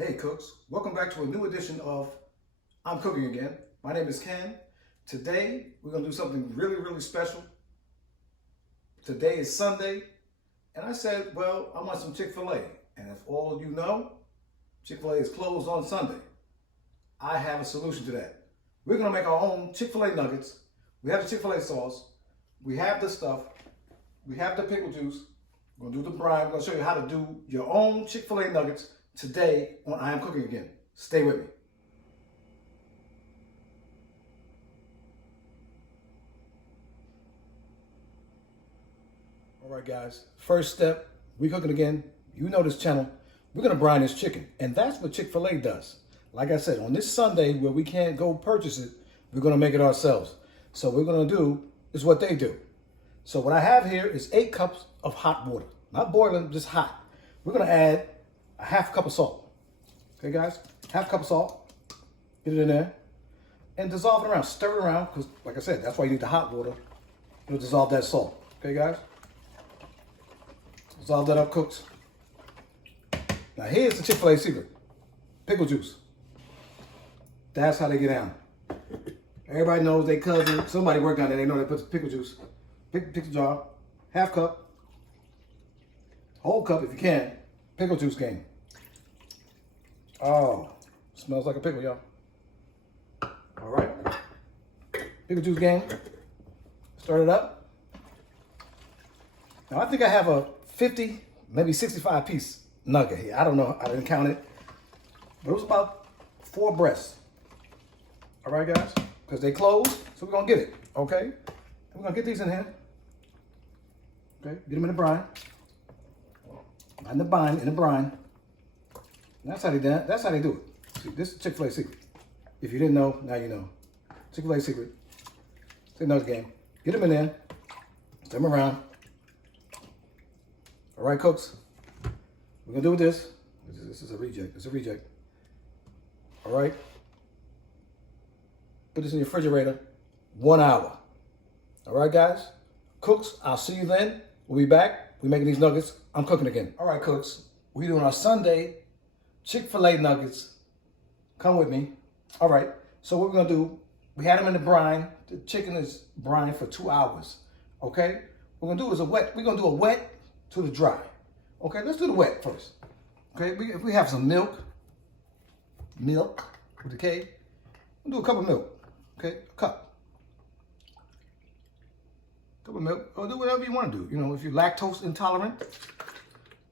Hey cooks, welcome back to a new edition of I'm Cooking Again. My name is Ken. Today we're going to do something really special. Today is Sunday and I said, well, I want some Chick-fil-A. And as all of you know, Chick-fil-A is closed on Sunday. I have a solution to that. We're going to make our own Chick-fil-A nuggets. We have the Chick-fil-A sauce. We have the stuff. We have the pickle juice. We're going to do the brine. We're going to show you how to do your own Chick-fil-A nuggets today on I Am Cooking Again. Stay with me. All right, guys. First step, we cooking again. You know this channel. We're going to brine this chicken. And that's what Chick-fil-A does. Like I said, on this Sunday where we can't go purchase it, we're going to make it ourselves. So what we're going to do is what they do. So what I have here is 8 cups of hot water. Not boiling, just hot. We're going to add a half cup of salt. Okay, guys? Half cup of salt. Get it in there. And dissolve it around. Stir it around, because like I said, that's why you need the hot water. It'll dissolve that salt. Okay, guys? Dissolve that up, cooks. Now here's the Chick-fil-A secret. Pickle juice. That's how they get down. Everybody knows their cousin. Somebody worked down there. They know they put pickle juice. Pick the jar. Half cup. Whole cup if you can. Pickle juice game. Oh, smells like a pickle, y'all. All right. Pickle juice game. Start it up. Now I think I have a 50, maybe 65 piece nugget here. I don't know. I didn't count it. But it was about 4 breasts. All right, guys? Because they closed, so we're going to get it. Okay? And we're going to get these in here. Okay? Get them in the brine. Not in the bind, in the brine. That's how they do it. That's how they do it. See, this is Chick-fil-A secret. If you didn't know, now you know. Chick-fil-A secret. It's another game. Get them in there. Stir them around. All right, cooks. We're going to do with this. This is a reject. It's a reject. All right. Put this in your refrigerator. 1 hour. All right, guys. Cooks, I'll see you then. We'll be back. We're making these nuggets. I'm cooking again. All right, cooks. We're doing our Sunday Chick-fil-A nuggets. Come with me. All right. So what we're going to do, we had them in the brine. The chicken is brine for 2 hours. Okay? What we're going to do is we're going to do a wet to the dry. Okay? Let's do the wet first. Okay? If we have some milk with a K, we'll do a cup of milk. Okay? A cup. Cup of milk. Or do whatever you want to do. You know, if you're lactose intolerant,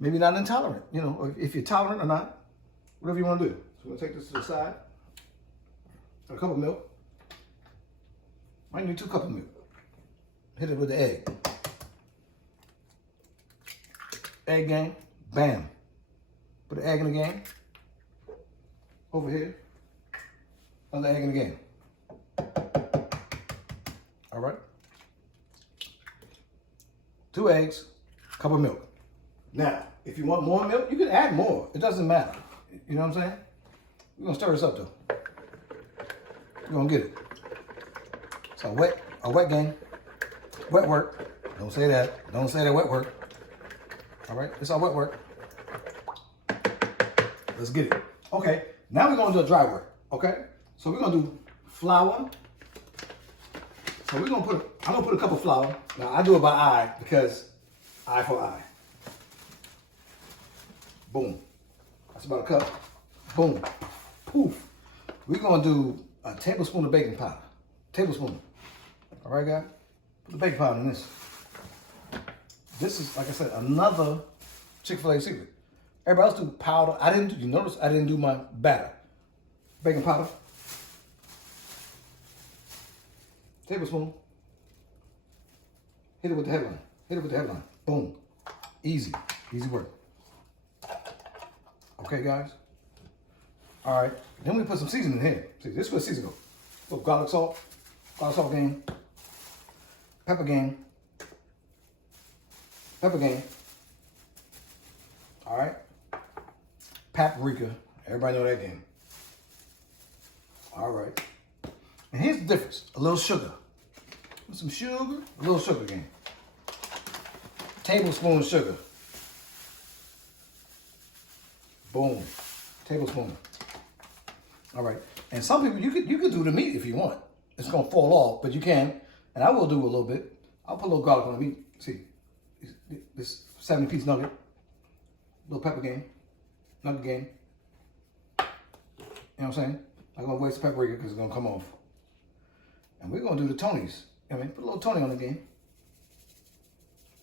maybe not intolerant. You know, or if you're tolerant or not. Whatever you want to do. So we're going to take this to the side. A cup of milk. Might need 2 cups of milk. Hit it with the egg. Egg game. Bam. Put the egg in the game. Over here. Another egg in the game. All right. 2 eggs. Cup of milk. Now, if you want more milk, you can add more. It doesn't matter. You know what I'm saying? We're going to stir this up, though. We're going to get it. It's a wet game. Wet work. Don't say that. Don't say that wet work. All right? It's all wet work. Let's get it. Okay. Now we're going to do a dry work. Okay? So we're going to do flour. So I'm going to put a cup of flour. Now, I do it by eye because eye for eye. Boom. That's about a cup. Boom. Poof. We're going to do a tablespoon of baking powder. Tablespoon. All right, guys? Put the baking powder in this. This is, like I said, another Chick-fil-A secret. Everybody else do powder. You notice I didn't do my batter. Baking powder. Tablespoon. Hit it with the headline. Hit it with the headline. Boom. Easy. Easy work. Okay, guys? All right. Then we put some seasoning in here. See, this is where seasoning goes. So garlic salt game. Pepper game. All right. Paprika. Everybody know that game. All right. And here's the difference. A little sugar. Some sugar. A little sugar game. Tablespoon of sugar. Boom. Tablespoon. All right. And some people, you could do the meat if you want. It's going to fall off, but you can. And I will do a little bit. I'll put a little garlic on the meat. See, this 70-piece nugget. Little pepper game. Nugget game. You know what I'm saying? I'm going to waste the paprika because it's going to come off. And we're going to do the Tonys. I mean, put a little Tony on the game.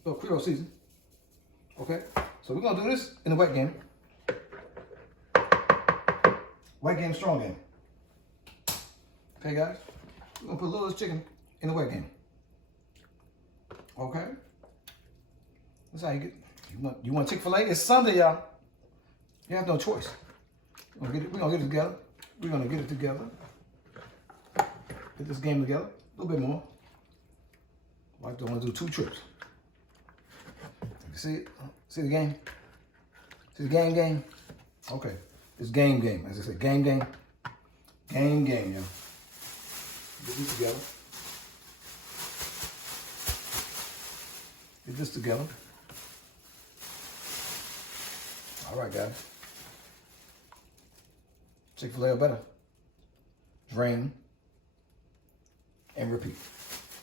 A little Creole season. Okay? So we're going to do this in the wet game. Wet game, strong game. Okay, guys? We're going to put a little of this chicken in the wet game. Okay? That's how you get. You want Chick-Fil-A? It's Sunday, y'all. You have no choice. We're going to get it together. We're going to get it together. Get this game together. A little bit more. I don't want to do 2 trips. You see it? See the game? See the game? Okay. It's game. As I said, game. Game, yo. Get this together. Get this together. All right, guys. Chick-fil-A better. Drain and repeat.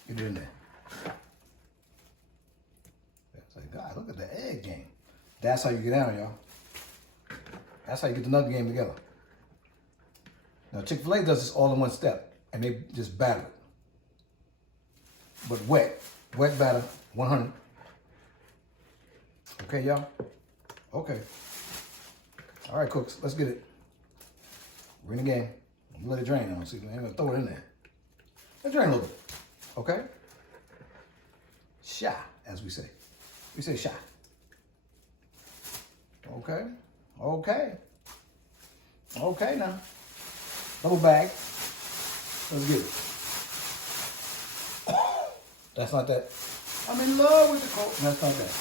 Get it in there. Say, God, look at the egg game. That's how you get down, y'all. That's how you get the nugget game together. Now, Chick-fil-A does this all in one step, and they just batter it. But wet batter, 100. Okay, y'all? Okay. All right, cooks, let's get it. We're in the game. Let it drain now. See, I'm gonna throw it in there. Let it drain a little bit. Okay? Shy, as we say. We say shy. Okay. Okay now. Double bag. Let's get it. That's not that. I'm in love with the Coke. That's not that.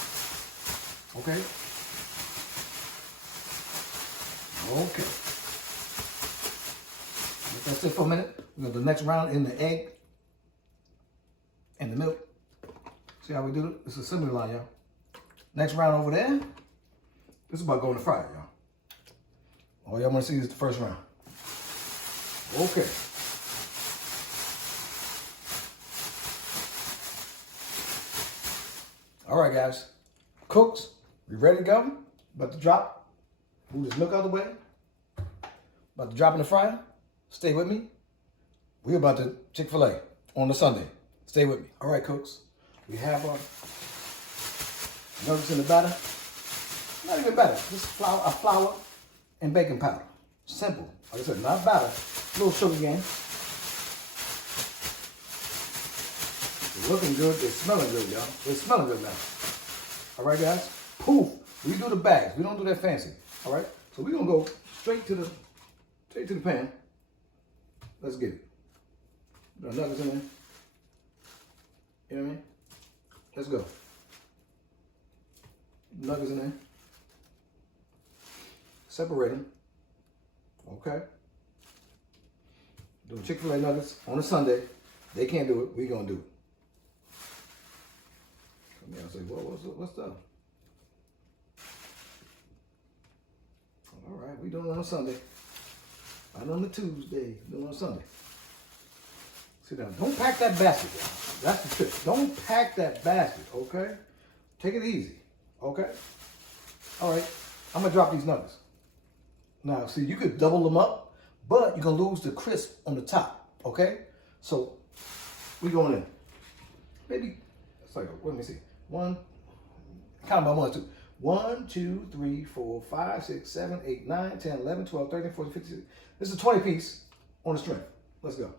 Okay? Okay. Let that sit for a minute. We're going to do the next round in the egg and the milk. See how we do it? This is assembly line, y'all. Next round over there. This is about going to fry, y'all. All y'all want to see is the first round. Okay. All right, guys. Cooks, we ready to go? About to drop. Move this milk out of the way. About to drop in the fryer. Stay with me. We're about to Chick-fil-A on the Sunday. Stay with me. All right, cooks. We have our nuggets in the batter. Not even batter. Just flour and baking powder. Simple. Like I said, not batter. A little sugar game. They're looking good. They're smelling good, y'all. They're smelling good now. All right, guys. Poof. We do the bags. We don't do that fancy. All right. So we're gonna go straight to the pan. Let's get it. Put our nuggets in there. You know what I mean? Let's go. Nuggets in there. Separate them. Okay. Doing Chick-fil-A nuggets on a Sunday. They can't do it. We gonna do it. Come here and say, well, what's up? All right, we doing it on a Sunday. Not on the Tuesday. Doing it on Sunday. Sit down. Don't pack that basket, y'all. That's the trick. Don't pack that basket, okay? Take it easy, okay? All right, I'm gonna drop these nuggets. Now, see, you could double them up, but you're gonna lose the crisp on the top, okay? So, we going in. Maybe, it's like, let me see. Count by 1, 2. 1, 2, 3, 4, 5, 6, 7, 8, 9, 10, 11, 12, 13, 14, 15. This is a 20 piece on the string. Let's go.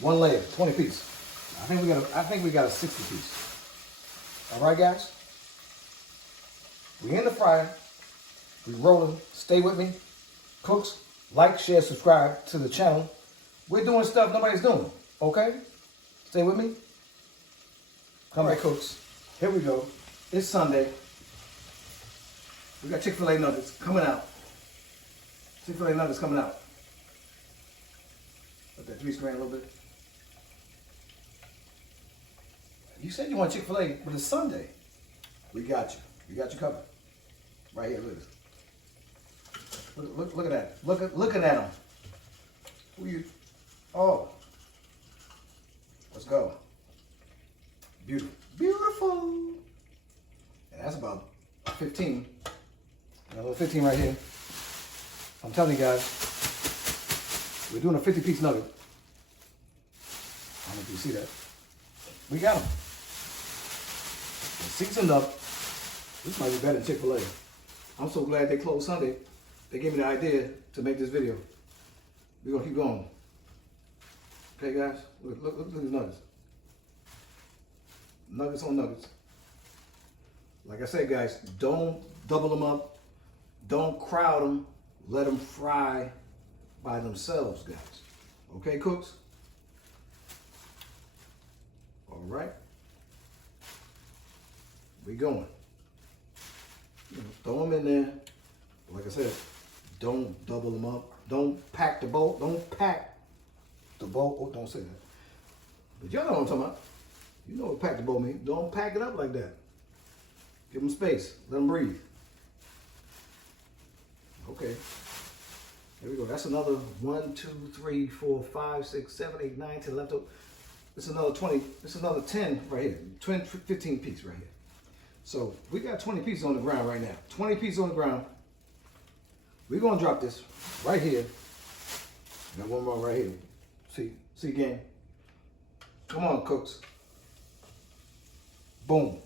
One layer, 20 piece. I think we got a 60 piece. All right, guys. We in the fryer. We rolling. Stay with me. Cooks, like, share, subscribe to the channel. We're doing stuff nobody's doing. Okay? Stay with me. Come on, cooks. Here we go. It's Sunday. We got Chick-fil-A nuggets coming out. Chick-fil-A nuggets coming out. Let that grease grain a little bit. You said you want Chick-fil-A, but it's Sunday. We got you. We got you covered. Right here, look at this. Look at that. Looking at them. Who you? Oh. Let's go. Beautiful. Beautiful. And that's about 15. Another 15 right here. I'm telling you guys, we're doing a 50-piece nugget. I don't know if you see that. We got them. They're seasoned up. This might be better than Chick-Fil-A. I'm so glad they closed Sunday. They gave me the idea to make this video. We're gonna keep going. Okay, guys? Look at these nuggets. Nuggets on nuggets. Like I said, guys, don't double them up. Don't crowd them. Let them fry by themselves, guys. Okay, cooks? All right. We going. Throw them in there. Like I said, don't double them up. Don't pack the bowl. Don't pack the bowl. Oh, don't say that. But y'all know what I'm talking about. You know what pack the bowl means. Don't pack it up like that. Give them space. Let them breathe. Okay. Here we go. That's another 1, 2, 3, 4, 5, 6, 7, 8, 9, 10 left over. It's another 20. It's another 10 right here. 15 piece right here. So we got 20 pieces on the ground right now. 20 pieces on the ground. We're gonna drop this right here. Got one more right here. See again. Come on, cooks. Boom.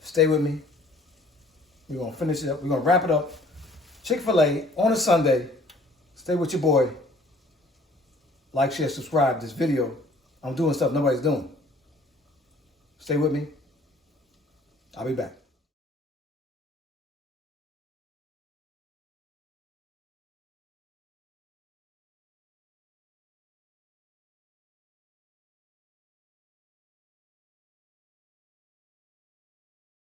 Stay with me. We're gonna finish it up. We're gonna wrap it up. Chick-fil-A on a Sunday. Stay with your boy. Like, share, subscribe. This video, I'm doing stuff nobody's doing. Stay with me. I'll be back.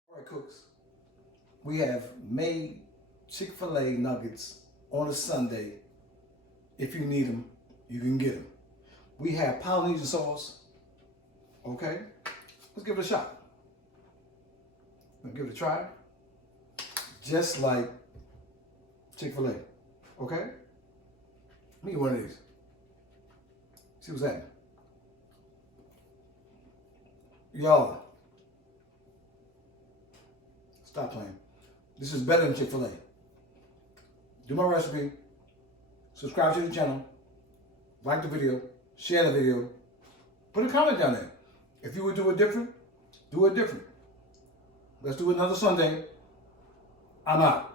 All right, cooks. We have made Chick-fil-A nuggets on a Sunday. If you need them, you can get them. We have Polynesian sauce. Okay? Let's give it a shot. Give it a try. Just like Chick-fil-A. Okay? Let me get one of these. See what's happening. Y'all, stop playing. This is better than Chick-fil-A. Do my recipe. Subscribe to the channel. Like the video. Share the video. Put a comment down there. If you would do it different, do it different. Let's do it another Sunday. I'm out.